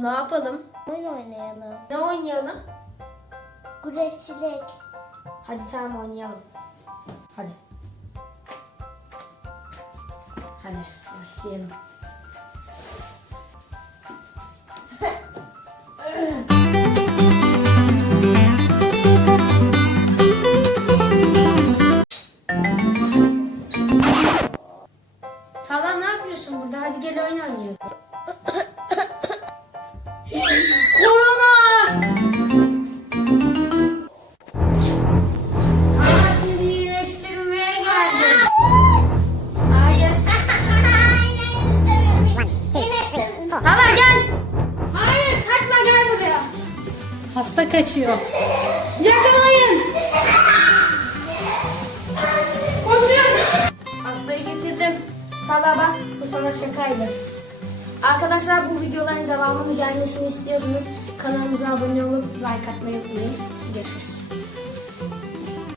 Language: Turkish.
Ne yapalım? Oyun oynayalım. Ne oynayalım? Güreşçilik. Hadi tamam oynayalım. Hadi. Hadi başlayalım. Falan ne yapıyorsun burada? Hadi gel oyun oynayalım. Hasta kaçıyor. Yakalayın. Koşun. Hastayı getirdim. Sala bak bu sana şakaydı. Arkadaşlar bu videoların devamını gelmesini istiyorsanız kanalımıza abone olup like atmayı unutmayın. Görüşürüz.